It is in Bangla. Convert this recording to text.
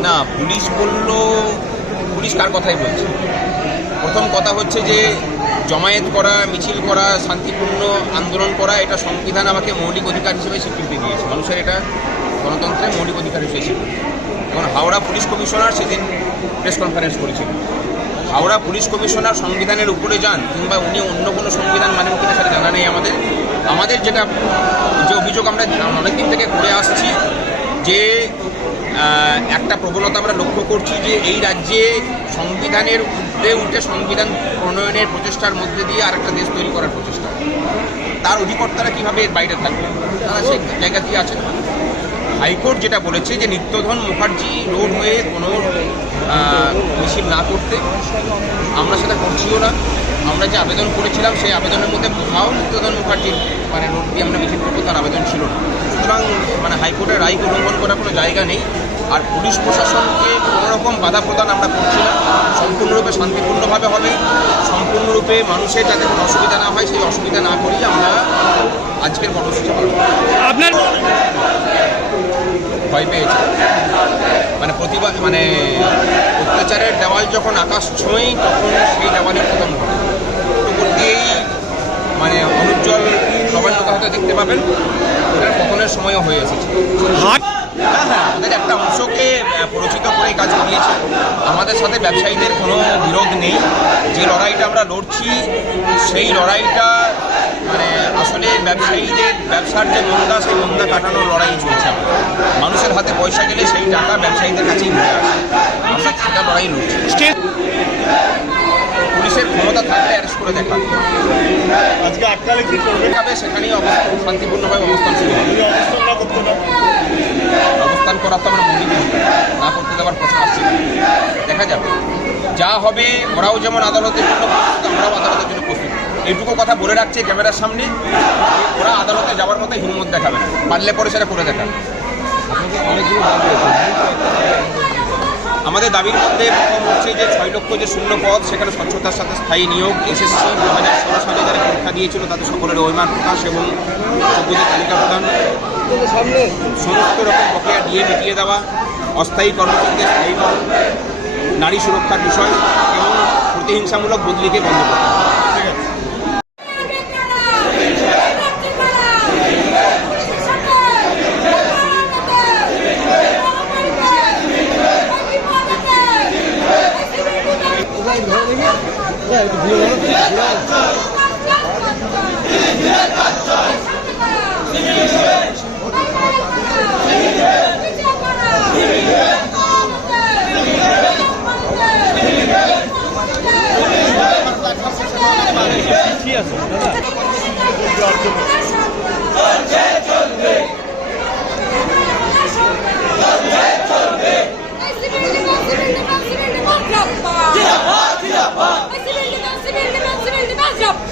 না, পুলিশ বলল, পুলিশ কার কথাই বলছে? প্রথম কথা হচ্ছে যে, জমায়েত করা, মিছিল করা, শান্তিপূর্ণ আন্দোলন করা, এটা সংবিধান আমাকে মৌলিক অধিকার হিসেবে স্বীকৃতি দিয়েছে। মানুষের এটা গণতন্ত্রের মৌলিক অধিকার হিসেবে স্বীকৃতি। এখন হাওড়া পুলিশ কমিশনার সেদিন প্রেস কনফারেন্স করেছিল। হাওড়া পুলিশ কমিশনার সংবিধানের উপরে যান, কিংবা উনি অন্য কোনো সংবিধান মানেন কিনা সেটা জানা নেই আমাদের। আমাদের যেটা, যে অভিযোগ আমরা অনেকদিন থেকে করে আসছি যে একটা প্রবণতা আমরা লক্ষ্য করছি যে এই রাজ্যে সংবিধানের উঠে উঠে সংবিধান প্রণয়নের প্রচেষ্টার মধ্যে দিয়ে আরেকটা দেশ তৈরি করার প্রচেষ্টা। তার অধিকর্তারা কীভাবে এর বাইরে থাকবে? তারা সেই জায়গা দিয়ে আছেন। হাইকোর্ট যেটা বলেছে যে নিত্যধন মুখার্জি রোড হয়ে কোনো মিছিল না করতে আমরা সেটা করছিও না। আমরা যে আবেদন করেছিলাম সেই আবেদনের মধ্যে কোথাও নিত্যধন মুখার্জির মানে রোড দিয়ে আমরা মিছিল করব তার আবেদন ছিল না। সুতরাং মানে হাইকোর্টের রায়কে উল্লঙ্ঘন করার কোনো জায়গা নেই। আর পুলিশ প্রশাসনকে কোনো রকম বাধা প্রদান আমরা করছি না। সম্পূর্ণরূপে শান্তিপূর্ণভাবে হবে। সম্পূর্ণরূপে মানুষের যাতে কোনো অসুবিধা না হয় সেই অসুবিধা না করেই আমরা আজকের কর্মসূচি পালন। আপনার ভয় পেয়েছে। মানে প্রতিবাদ মানে অত্যাচারের দেওয়াল যখন আকাশ ছোঁয় তখন সেই দেওয়ালের প্রথম ঘটে উপর দিয়েই মানে অনুজ্জ্বল নবান্নতা হতে দেখতে পাবেন। ওটার পতনের সময়ও হয়ে এসেছে। হাট? হ্যাঁ হ্যাঁ আমাদের একটা অংশকে পরিচিত করে কাজ করিয়েছে। আমাদের সাথে ব্যবসায়ীদের কোনো বিরোধ নেই। যে লড়াইটা আমরা লড়ছি সেই লড়াইটা ব্যবসায়ীদের ব্যবসার যে মন্দা সেই মন্দা কাটানোর লড়াই চলছে। মানুষের হাতে পয়সা গেলে সেই টাকা ব্যবসায়ীদের কাছেই ঘুরে আসে। আমরা সেটা লড়াই লড়ছি। পুলিশের ক্ষমতা থাকলে অ্যারেস্ট করে দেখা আজকে আটকালে কি করবে? দেখাবে সেখানেই অবস্থান শান্তিপূর্ণভাবে অবস্থান শুরু হবে। অবস্থান না করতে না অবস্থান করার তো আমরা বলি না করতে দেওয়ার প্রশ্ন আসছে। দেখা যাবে যা হবে ওরাও যেমন আদালতের জন্য আমরাও এইটুকু কথা বলে রাখছে ক্যামেরার সামনে। ওরা আদালতে যাওয়ার মতো হিম্মত দেখাবে না। পারলে পরে সেটা করে দেখাবে। আমাদের দাবির মধ্যে প্রথম হচ্ছে যে ছয় লক্ষ যে শূন্য পদ, সেখানে স্বচ্ছতার সাথে স্থায়ী নিয়োগ এসএসসি দু হাজার ষোলো সালে যারা পরীক্ষা দিয়েছিল, তাদের সকলের ওইমান প্রকাশ এবং যোগ্যতা তালিকা প্রদান। সমস্ত রকম বকেয়া দিয়ে মিটিয়ে দেওয়া, অস্থায়ী কর্মচারীদের স্থায়ীকরণ নারী সুরক্ষার বিষয় এবং প্রতিহিংসামূলক বদলিকে বন্ধ করা করতে হবে করতে হবে করতে হবে তিরিশ দিনের কাজ ষাট বছরের সুনিশ্চিত করা অবিলম্বে আমাদেরকে দিতে হবে দিতে